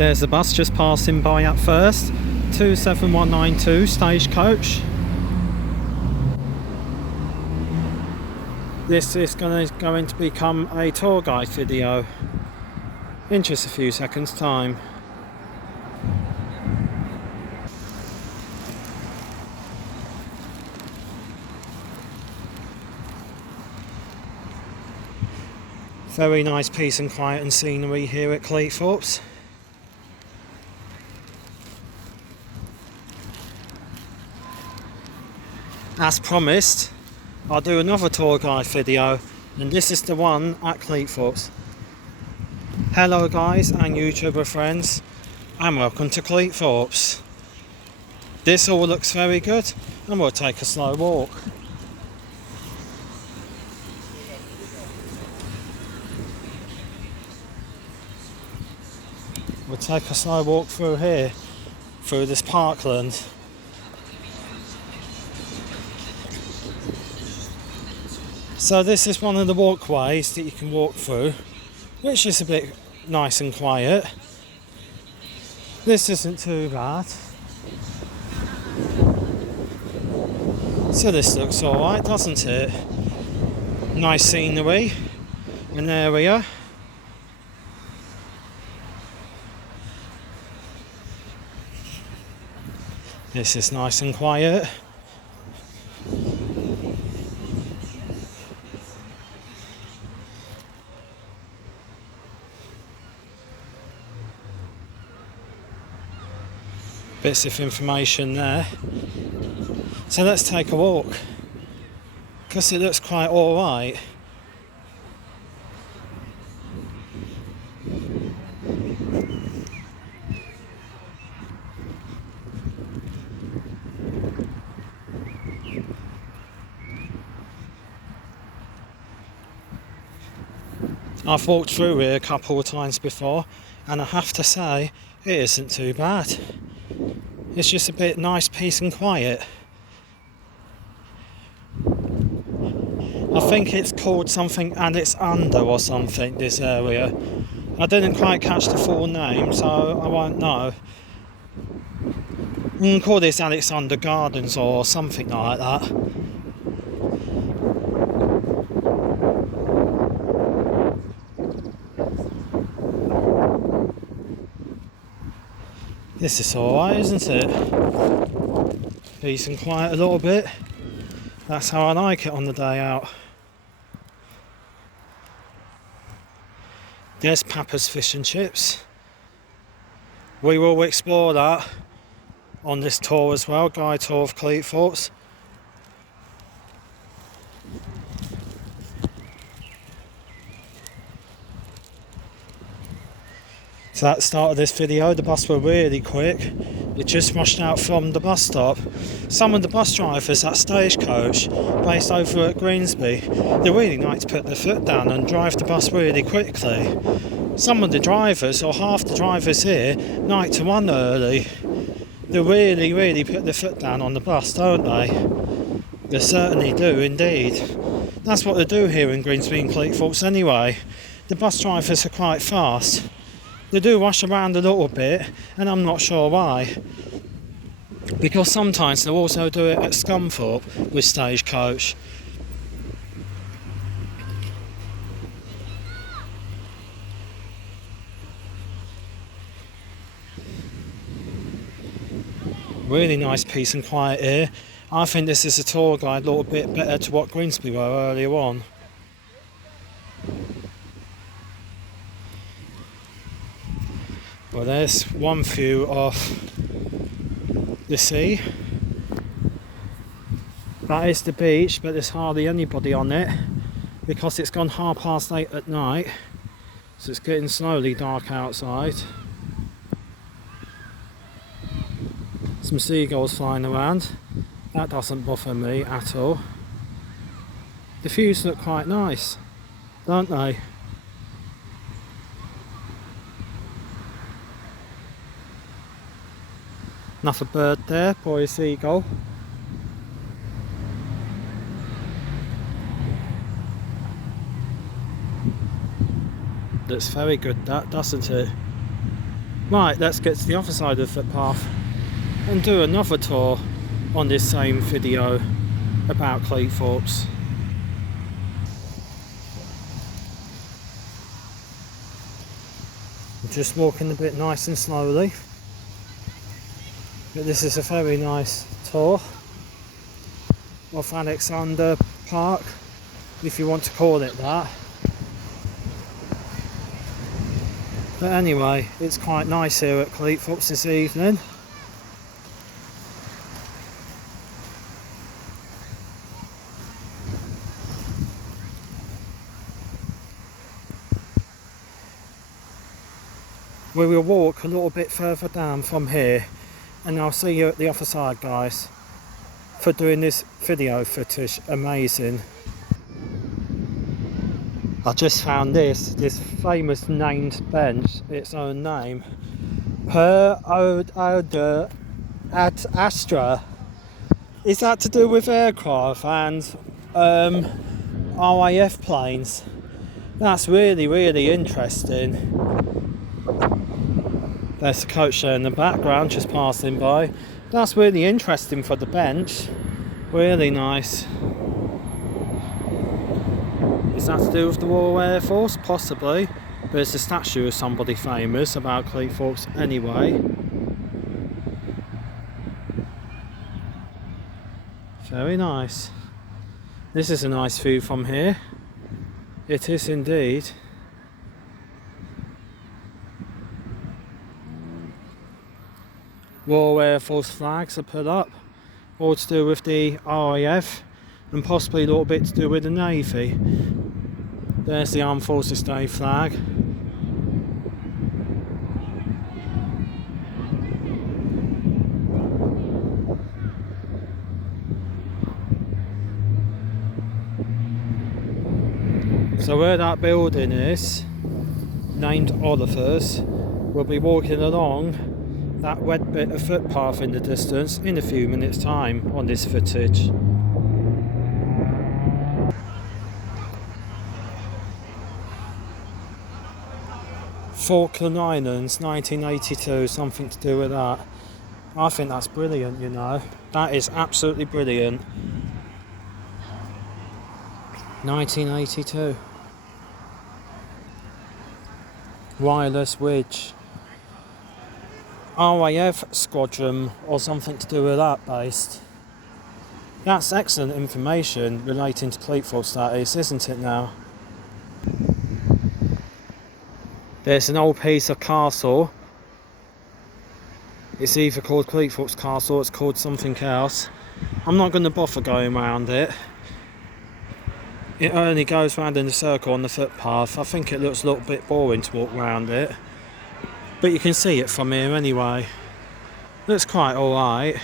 There's the bus just passing by at first, 27192 Stagecoach. This is going to become a tour guide video in just a few seconds time. Very nice peace and quiet and scenery here at Cleethorpes. As promised, I'll do another tour guide video, and this is the one at Cleethorpes. Hello guys and YouTuber friends, and welcome to Cleethorpes. This all looks very good, and we'll take a slow walk. We'll take a slow walk through here, through this parkland. So this is one of the walkways that you can walk through, which is a bit nice and quiet. This isn't too bad. So this looks alright, doesn't it? Nice scenery, an area. This is nice and quiet. Bits of information there. So let's take a walk, because it looks quite alright. I've walked through here a couple of times before, and I have to say it isn't too bad. It's just a bit nice, peace and quiet. I think it's called something and it's under or something, this area. I didn't quite catch the full name, so I won't know. We can call this Alexander Gardens or something like that. This is alright, isn't it? Peace and quiet a little bit. That's how I like it on the day out. There's Papa's Fish and Chips. We will explore that on this tour as well, guide tour of Cleethorpes. So at the start of this video, the bus were really quick. It just rushed out from the bus stop. Some of the bus drivers at Stagecoach, based over at Grimsby, they really like to put their foot down and drive the bus really quickly. Some of the drivers, or half the drivers here, like to run early. They really put their foot down on the bus, don't they? They certainly do indeed. That's what they do here in Grimsby and Cleethorpes anyway. The bus drivers are quite fast. They do rush around a little bit, and I'm not sure why. Because sometimes they'll also do it at Scunthorpe with Stagecoach. Really nice peace and quiet here. I think this is a tour guide a little bit better to what Grimsby were earlier on. Well, there's one view of the sea. That is the beach, but there's hardly anybody on it because it's gone 8:30 at night, so it's getting slowly dark outside. Some seagulls flying around. That doesn't bother me at all. The views look quite nice, don't they? Another bird there, boy seagull. Looks very good, that, doesn't it? Right, let's get to the other side of the footpath and do another tour on this same video about Cleethorpes. Just walking a bit nice and slowly, but this is a very nice tour of Alexander Park, if you want to call it that. But anyway, it's quite nice here at Cleethorpes this evening. We will walk a little bit further down from here, and I'll see you at the other side, guys, for doing this video footage. Amazing. I just found this famous named bench, its own name, Per Ode ad Astra. Is that to do with aircraft and RAF planes? That's really interesting. There's a coach there in the background just passing by. That's really interesting for the bench. Really nice. Is that to do with the Royal Air Force? Possibly. But it's a statue of somebody famous about Cleethorpes anyway. Very nice. This is a nice view from here. It is indeed. Royal Air Force flags are put up, all to do with the RAF and possibly a little bit to do with the Navy. There's the Armed Forces Day flag. So where that building is, named Oliver's, we'll be walking along that wet bit of footpath in the distance in a few minutes time on this footage. Falkland Islands 1982, something to do with that. I think that's brilliant, you know. That is absolutely brilliant. 1982. Wireless Ridge. RAF squadron or something to do with that based. That's excellent information relating to Cleethorpes, that is, isn't it now? There's an old piece of castle. It's either called Cleethorpes Castle or it's called something else. I'm not going to bother going around it. It only goes round in a circle on the footpath. I think it looks a little bit boring to walk around it. But you can see it from here anyway. Looks quite alright.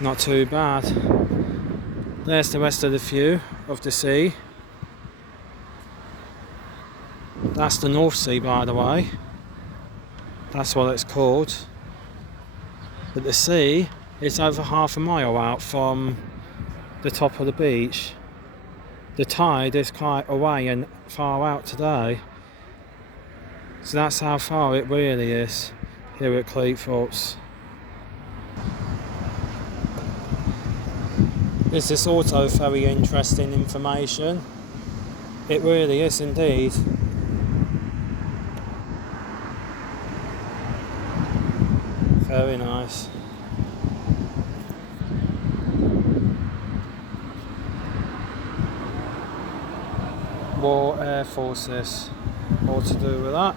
Not too bad. There's the rest of the view of the sea. That's the North Sea, by the way. That's what it's called. But the sea is over half a mile out from the top of the beach. The tide is quite away and far out today. So that's how far it really is here at Cleethorpes. This is also very interesting information. It really is indeed. Very nice. Royal Air Forces, all to do with that.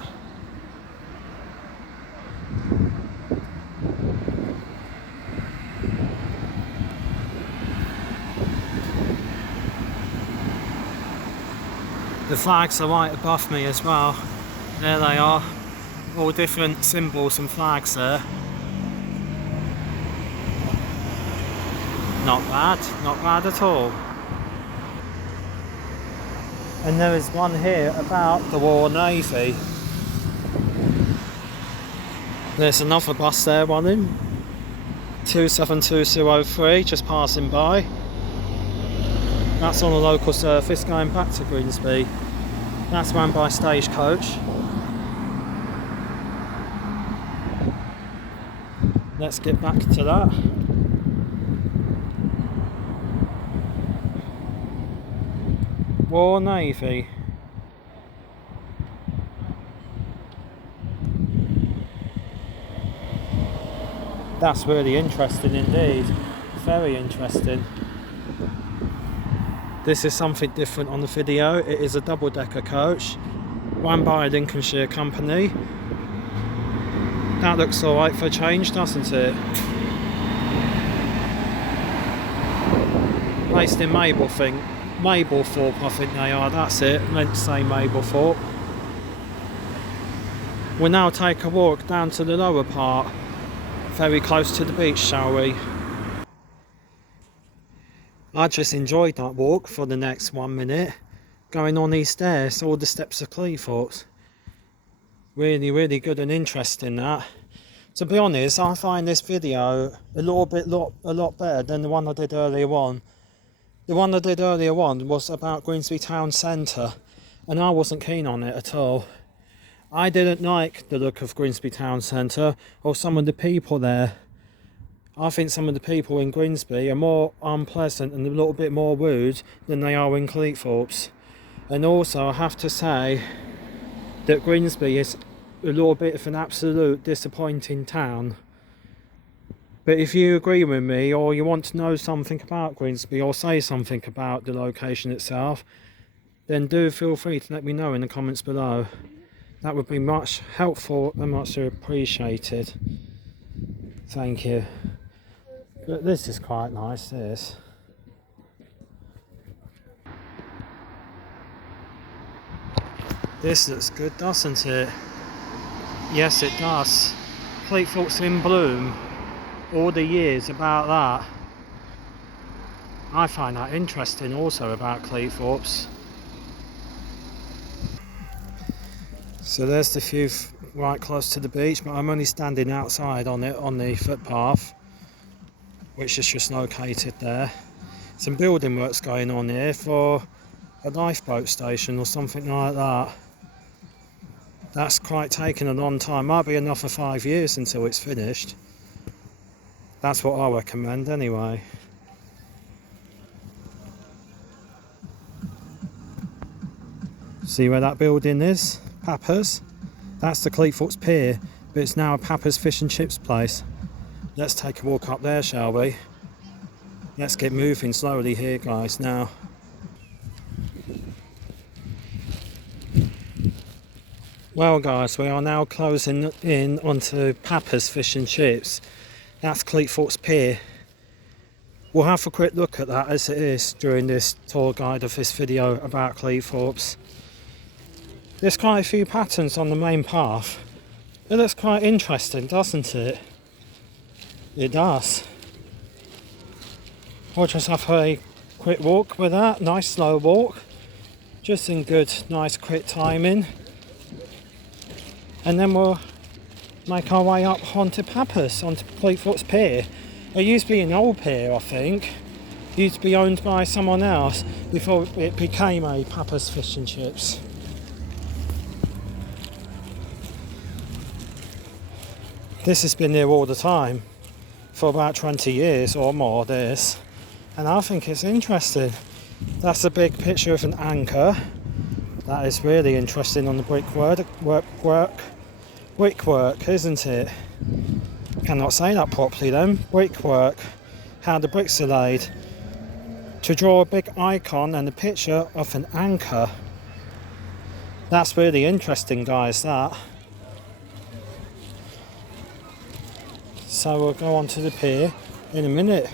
The flags are right above me as well. There they are, all different symbols and flags there. Not bad at all. And there is one here about the Royal Navy. There's another bus there running, 272003, just passing by. That's on a local service going back to Grimsby. That's run by Stagecoach. Let's get back to that. Royal Navy. That's really interesting indeed. Very interesting. This is something different on the video. It is a double-decker coach, run by a Lincolnshire company. That looks alright for a change, doesn't it? Based in Mablethorpe, I think they are, that's it. Meant to say Mablethorpe. We'll now take a walk down to the lower part, very close to the beach, shall we? I just enjoyed that walk for the next 1 minute, going on these stairs, all the steps of Cleethorpes. Really, really good and interesting that. To be honest, I find this video a lot better than the one I did earlier on. The one I did earlier on was about Grimsby Town Centre, and I wasn't keen on it at all. I didn't like the look of Grimsby Town Centre or some of the people there. I think some of the people in Grimsby are more unpleasant and a little bit more rude than they are in Cleethorpes. And also I have to say that Grimsby is a little bit of an absolute disappointing town. But if you agree with me, or you want to know something about Grimsby, or say something about the location itself, then do feel free to let me know in the comments below. That would be much helpful and much appreciated. Thank you. But this is quite nice, this. This looks good, doesn't it? Yes, it does. Cleethorpes in bloom. All the years about that. I find that interesting also about Cleethorpes. So there's the view right close to the beach, but I'm only standing outside on it on the footpath, which is just located there. Some building works going on here for a lifeboat station or something like that. That's quite taken a long time. Might be another 5 years until it's finished. That's what I recommend anyway. See where that building is? Papa's. That's the Cleethorpes Pier, but it's now a Papa's fish and chips place. Let's take a walk up there, shall we? Let's get moving slowly here, guys, now. Well, guys, we are now closing in onto Papa's fish and chips. That's Cleethorpes Pier. We'll have a quick look at that as it is during this tour guide of this video about Cleethorpes. There's quite a few patterns on the main path. It looks quite interesting, doesn't it? It does. We'll just have a quick walk with that, nice slow walk. Just in good, nice quick timing. And then we'll make our way up onto Papa's, onto Cleethorpes Pier. It used to be an old pier, I think. It used to be owned by someone else before it became a Papa's fish and chips. This has been here all the time, for about 20 years or more, this. And I think it's interesting. That's a big picture of an anchor. That is really interesting on the brickwork, isn't it? Cannot say that properly then. Brickwork. How the bricks are laid. To draw a big icon and a picture of an anchor. That's really interesting, guys, that. So we'll go on to the pier in a minute.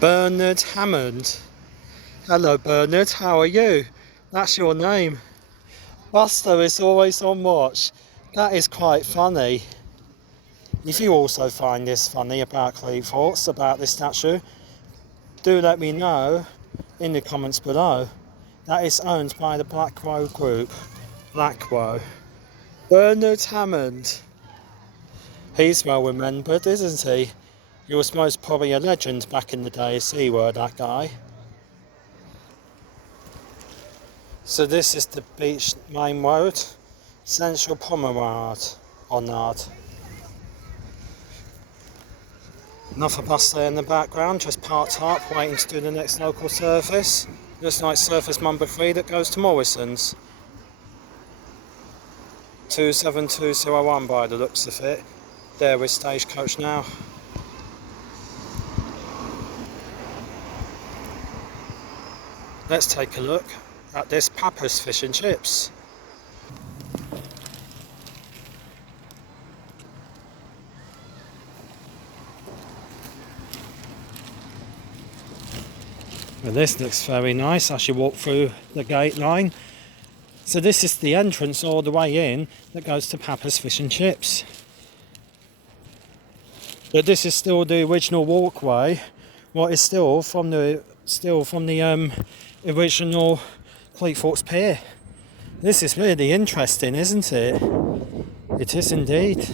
Bernard Hammond. Hello Bernard, how are you? That's your name. Buster is always on watch. That is quite funny. If you also find this funny about Cleethorpes, about this statue, do let me know in the comments below. That is owned by the Blackwell Group. Blackwell. Bernard Hammond. He's well remembered, isn't he? He was most probably a legend back in the day, he were, that guy. So this is the beach main road, Central Promenade on Nard. Another bus there in the background, just parked up, waiting to do the next local service. Looks like service number 3 that goes to Morrison's. 27201 by the looks of it. There with Stagecoach now. Let's take a look at this Papa's Fish and Chips. Well, this looks very nice as you walk through the gate line. So this is the entrance all the way in that goes to Papa's Fish and Chips. But this is still the original walkway. What is still from the original Cleethorpes pier. This is really interesting, isn't it? It is indeed.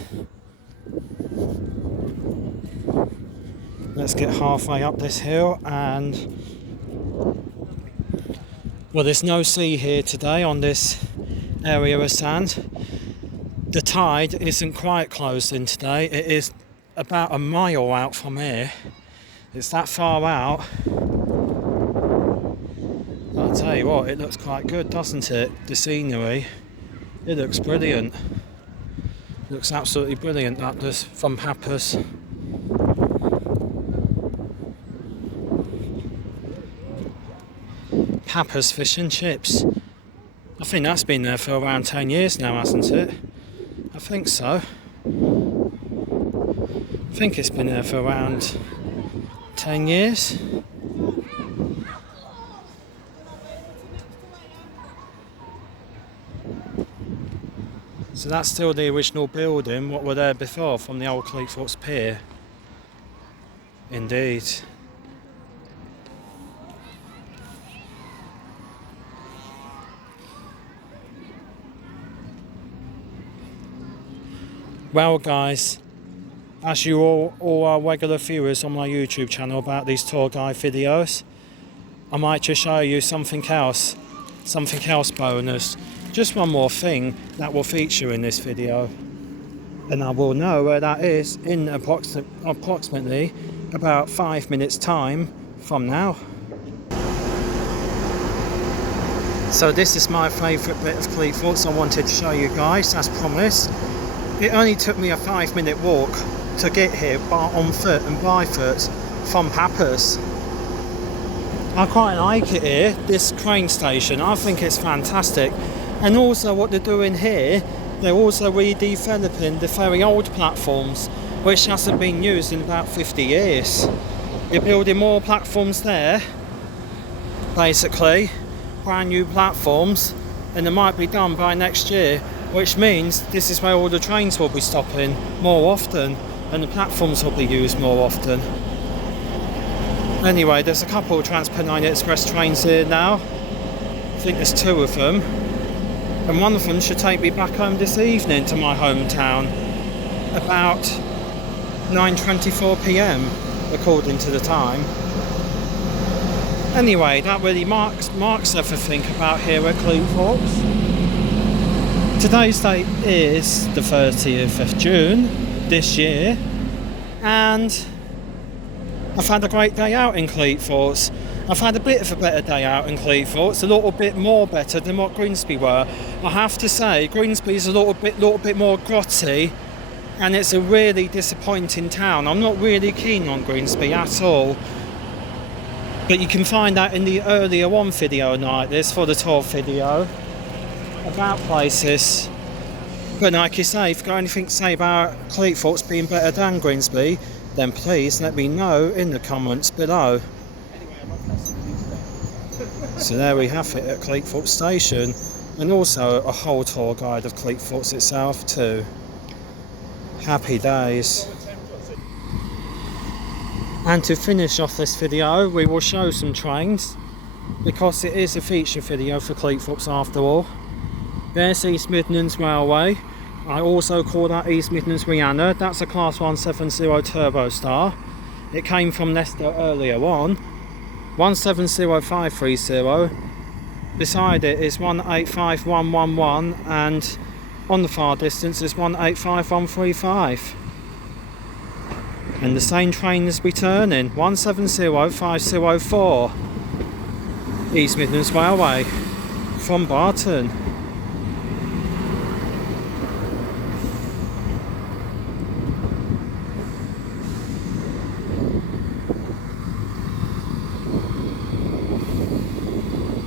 Let's get halfway up this hill and well, there's no sea here today on this area of sand. The tide isn't quite closed in today. It is about a mile out from here. It's that far out. I'll tell you what, it looks quite good, doesn't it? The scenery. It looks brilliant. It looks absolutely brilliant, that does, from Papa's. Papa's Fish and Chips. I think that's been there for around 10 years now, hasn't it? I think so. I think it's been there for around 10 years. So that's still the original building, what were there before from the old Cleethorpes pier. Indeed. Well guys, as you all are regular viewers on my YouTube channel about these tour guide videos, I might just show you something else bonus. Just one more thing that will feature in this video. And I will know where that is in approximately about 5 minutes time from now. So this is my favourite bit of Cleethorpes I wanted to show you guys, as promised. It only took me a 5-minute walk to get here on foot and by foot from Papa's. I quite like it here, this train station. I think it's fantastic. And also what they're doing here, they're also redeveloping the very old platforms, which hasn't been used in about 50 years. They're building more platforms there, basically, brand new platforms, and they might be done by next year, which means this is where all the trains will be stopping more often and the platforms will be used more often. Anyway, there's a couple of Transpennine Express trains here now. I think there's 2 of them. And one of them should take me back home this evening to my hometown about 9:24 p.m. according to the time. Anyway, that really marks everything about here at Cleethorpes. Today's date is the 30th of June this year, and I've had a great day out in Cleethorpes. I've had a bit of a better day out in Cleethorpes, a little bit more better than what Grimsby were. I have to say, Grimsby's a little bit more grotty, and it's a really disappointing town. I'm not really keen on Grimsby at all. But you can find that in the earlier one video like this for the tour video about places. But like you say, if you've got anything to say about Cleethorpes being better than Grimsby, then please let me know in the comments below. So there we have it at Cleethorpes Station, and also a whole tour guide of Cleethorpes itself too. Happy days. And to finish off this video, we will show some trains, because it is a feature video for Cleethorpes after all. There's East Midlands Railway. I also call that East Midlands Rihanna. That's a Class 170 Turbo Star. It came from Leicester earlier on. 170530. beside it is 185111, and on the far distance is 185135. And the same train is returning, 1705004, East Midlands Railway from Barton.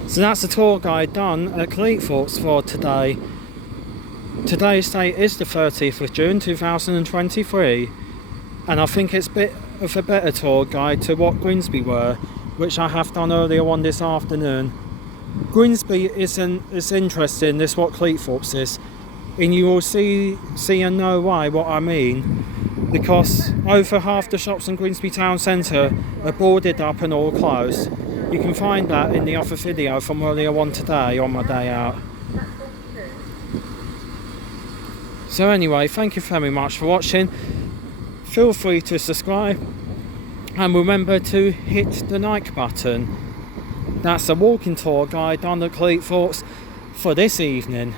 So that's the tour guide done at Cleethorpes for today. Today's date is the 30th of June 2023, and I think it's a bit of a better tour guide to what Grimsby were, which I have done earlier on this afternoon. Grimsby isn't as interesting as what Cleethorpes is, and you will see and know why what I mean, because over half the shops in Grimsby town centre are boarded up and all closed. You can find that in the other video from earlier on today on my day out. So anyway, thank you very much for watching. Feel free to subscribe and remember to hit the like button. That's a walking tour guide on the Cleethorpes for this evening.